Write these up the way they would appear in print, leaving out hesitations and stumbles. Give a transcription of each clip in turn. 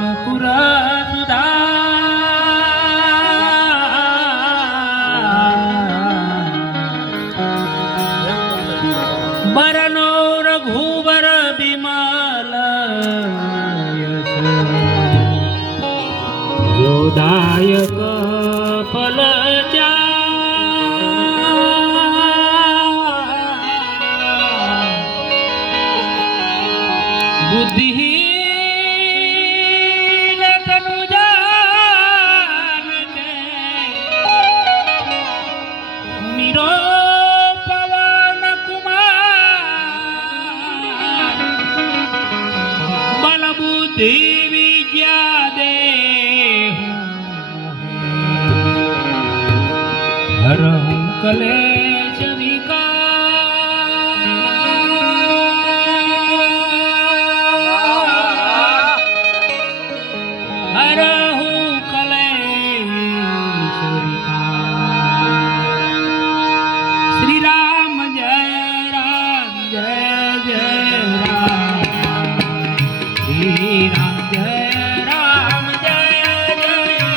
मुकुरा सुधा बरनो रघुबर बिमल यश योदायक फल बुद्धिहीन तनु जान के निरोपवन कुमार बल बुद्धि विद्या देहु हरहु कलेश हरहु कलेश श्री राम जय जय राम श्री राम जय जय राम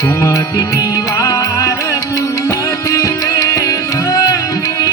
सुमति निवार सुमति के संगी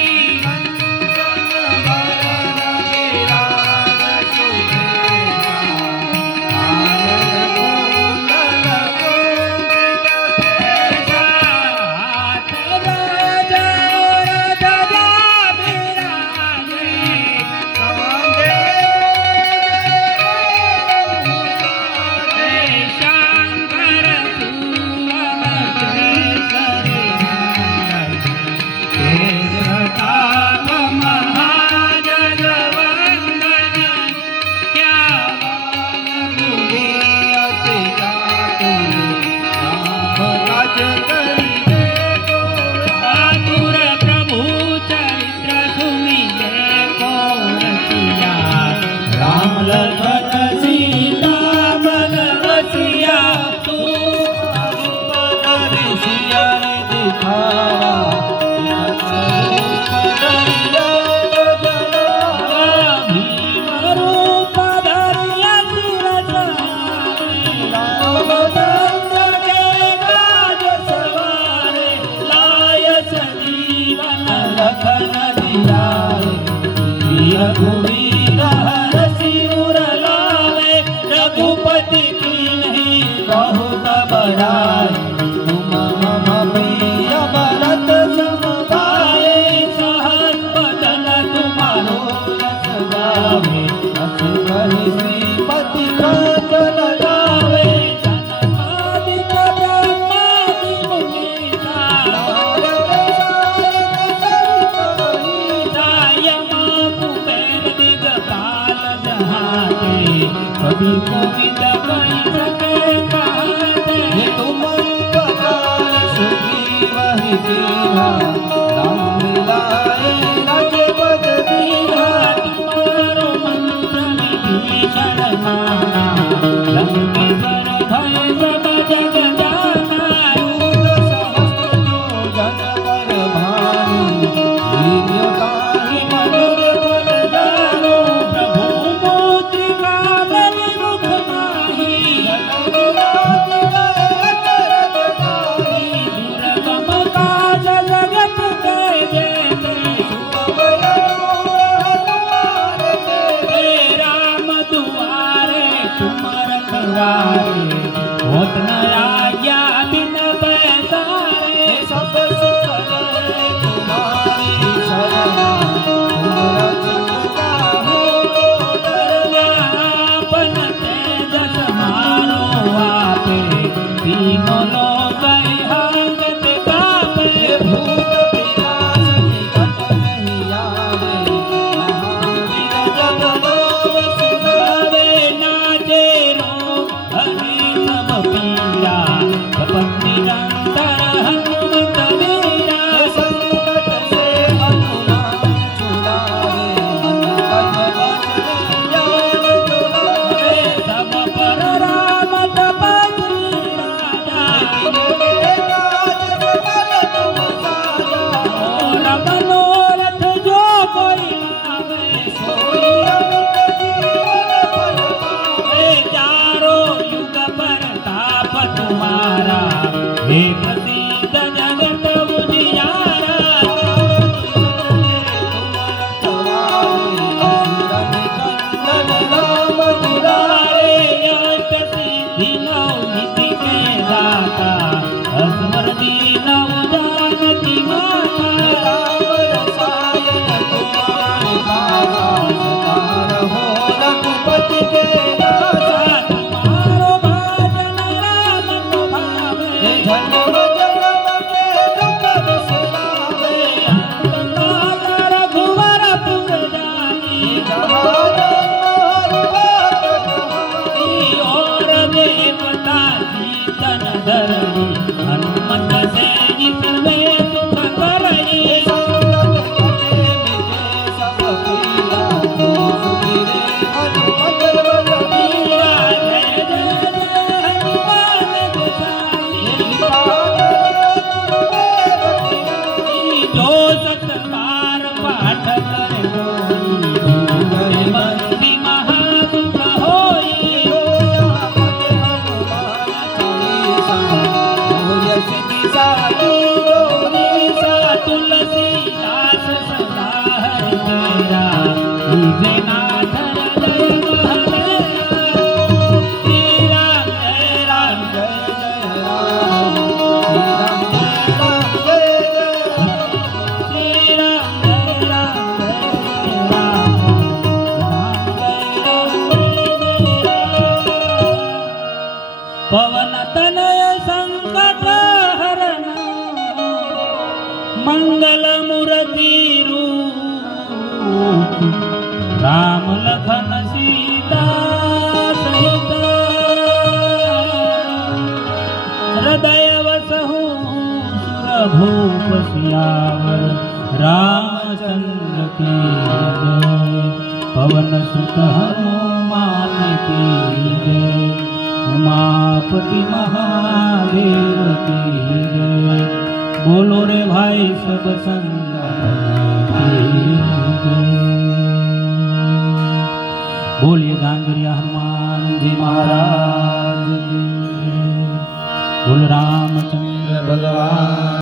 रघुवीर हरषि उर लावे रघुपति कीन्ही बहुत बड़ाई तुम मम प्रिय भरत सम भाई सहज बदन तुम्हारो यश गावे अस कहि श्रीपति कंठ लगावे जन्मादिक ब्रह्मादि मुनीसा नारद शारद सहित यम कुबेर हे प्रसिद्ध जगत उजियारा अष्टसिद्धि नवनीति के दाता असवर दीन उजागति माता राम रसायन तुम्हारे पास हो रघुपति के दासा तुम्हारो भजन राम को भावे जन्म जन्म के दुख बिसरावे अंतकाल रघुवर पुर जाई जहाँ जन्म हरि बात कहाई और देवता जीतन धरणी हनुमत से जित में सुख करई संगत कटे मिटे सब पीरा सुमिरे हनुमत बलबीरा जय जय जय हनुमान गोसाई जो सत बार पाठ करे बंदी महासुख होई तुलसीदास सदा हरि तेरा तुझे नाथ हृदय महलेरा श्री राम जय राम श्री राम जय राम जय राम राम जय राम पवन तनय संकट हरण मंगल मूर्ति रूप राम लखन सीता सहित हृदय वसहु सुर भूप सियावर रामचंद्र की जय पवन सुत हनुमान की जय उमापति महादेव की जय बोलो रे भाई सब संत बोलिए गांगरिया हनुमान जी महाराज की जय। बोल रामचंद्र भगवान